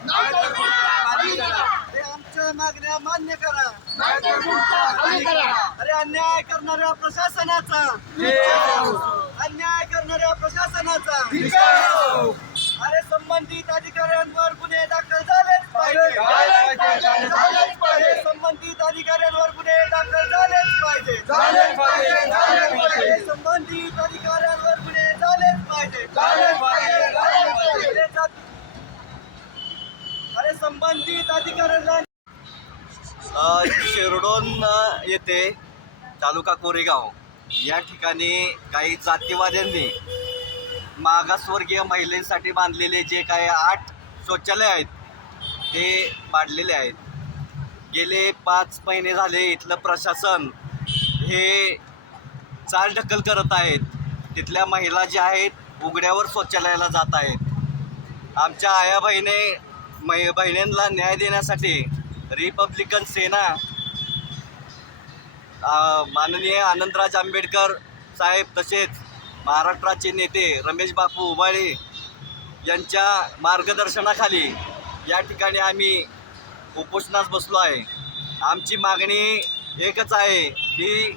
अरे आमच्या मागण्या मान्य करा, अरे अन्याय करणाऱ्या प्रशासनाचा, अन्याय करणाऱ्या प्रशासनाचा, अरे संबंधित अधिकाऱ्यांवर गुन्हे दाखल झालेच पाहिजे, संबंधित अधिकाऱ्यांवर गुन्हे दाखल झालेच पाहिजे, संबंधित अधिकाऱ्यांवर गुन्हे झालेच पाहिजे, अरे संबंधित अधिकाऱ्यांना शिरडोन येथे तालुका कोरेगाव या ठिकाणी काही जातीवाद्यांनी मागासवर्गीय महिलांसाठी बांधलेले जे काही 8 शौचालय आहेत ते पाडलेले आहेत. गेले 5 महिने झाले इथलं प्रशासन हे चालढकल करत आहेत. तिथल्या महिला ज्या आहेत उघड्यावर शौचालयाला जात आहेत. आमच्या आया बहिणींना न्याय देण्यासाठी रिपब्लिकन सेना माननीय आनंदराज आंबेडकर साहेब तसेच महाराष्ट्राचे नेते रमेश बापू उबाळे यांच्या मार्गदर्शनाखाली या ठिकाणी आम्ही उपोषणास बसलो आहे. आमची मागणी एकच आहे की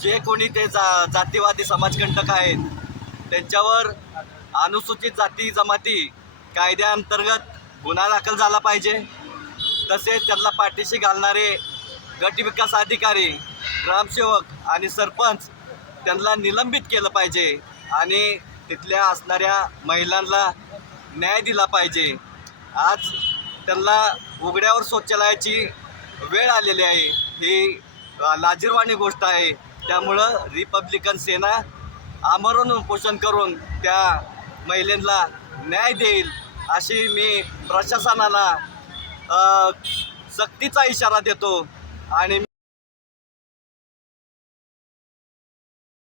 जे कोणी ते जातीवादी समाजकंटक आहेत त्यांच्यावर अनुसूचित जाती जमाती कायद्याअंतर्गत गुन्हा दाखल झाला पाहिजे. तसेच त्यांना पाठीशी घालणारे गट विकास अधिकारी, ग्रामसेवक आणि सरपंच त्यांना निलंबित केलं पाहिजे आणि तिथल्या असणाऱ्या महिलांना न्याय दिला पाहिजे. आज त्यांना उघड्यावर शौचालयाची वेळ आलेली आहे. ही लाजिरवाणी गोष्ट आहे. त्यामुळं रिपब्लिकन सेना आमरण उपोषण करून त्या महिलांना न्याय देईल अशी मी प्रशासनाला सक्तीचा इशारा देतो आणि